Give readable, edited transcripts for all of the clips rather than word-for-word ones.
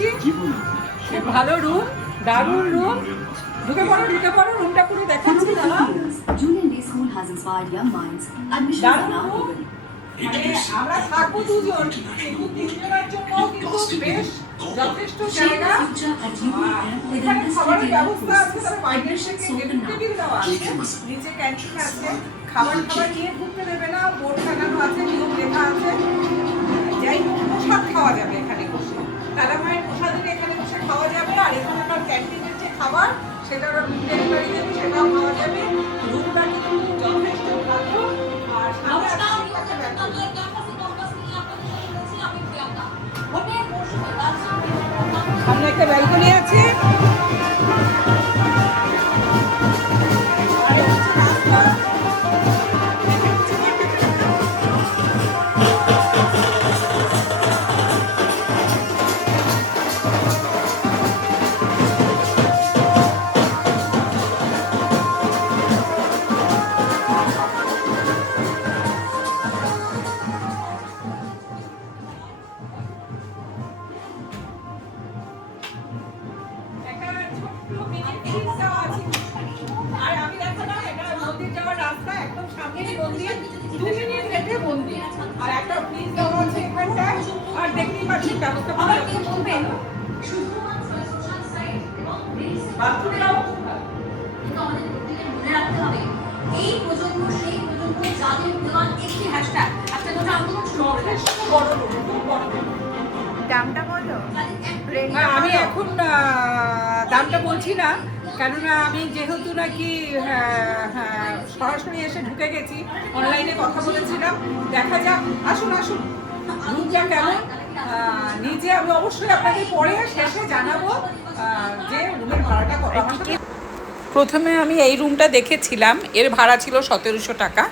পেয়েছি, খুব ভালো রুম, দারুণ রুম। ঢুকে পড়ো, রুমটা পুরো দেখাচ্ছি। আমরা থাকবো দুজন, কিন্তু তিনজনের জন্য কিন্তু বেশ যথেষ্ট জায়গা। এখানে খাবারের ব্যবস্থা আছে, তবে বাইরের থেকে টেবিল দেওয়া আছে, নিচে ক্যান্টিন আছে। খাবার নিয়ে ঢুকতে দেবে না, বোর্ড টাঙানো আছে, নিয়ম লেখা আছে। যাই হোক, প্রসাদ খাওয়া যাবে এখানে বসে, তারা মায়ের প্রসাদের এখানে বসে খাওয়া যাবে। আর এখানে আমার ক্যান্টিনের যে খাবার, সেটা ওরা রুম ডেলিভারি দেবে, সেটাও খাওয়া যাবে। রুমটা কিন্তু যথেষ্ট ভালো। আর সামনে একটা ব্যালকনি আছে। আর একটা ফ্রিজ দেওয়া আছে এখানটায়। আর দেখতেই পাচ্ছি ব্যবস্থা বলবেন বাথরুমটাও মনে রাখতে হবে। এই প্রজন্ম সেই প্রজন্ম যাদের দেওয়ার একটি হ্যাশট্যাগ একটা কথা আন্দোলন শুরু করে দামটা বলো। আমি এখন দামটা বলছি না, কেননা আমি যেহেতু নাকি সরাসরি এসে ঢুকে গেছি, অনলাইনে কথা বলেছিলাম। দেখা যাক, আসুন রুমটা কেমন নিজে আমি অবশ্যই আপনাকে পরে শেষে জানাবো যে রুমের ভাড়াটা কত। প্রথমে আমি এই রুমটা দেখেছিলাম, এর ভাড়া ছিল 1700 টাকা।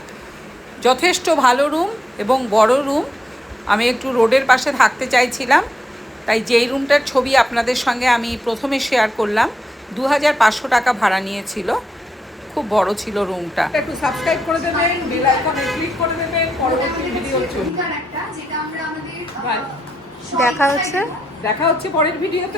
যথেষ্ট ভালো রুম এবং বড় রুম। আমি একটু রোডের পাশে থাকতে চাইছিলাম, তাই যেই রুমটার ছবি আপনাদের সঙ্গে আমি প্রথমে শেয়ার করলাম, 2500 টাকা ভাড়া নিয়েছিল। খুব বড় ছিল রুমটা। একটু সাবস্ক্রাইব করে দেবেন, বেল আইকনে ক্লিক করে দেবেন, পরবর্তী ভিডিও চলবে। দেখা হচ্ছে পরের ভিডিওতে।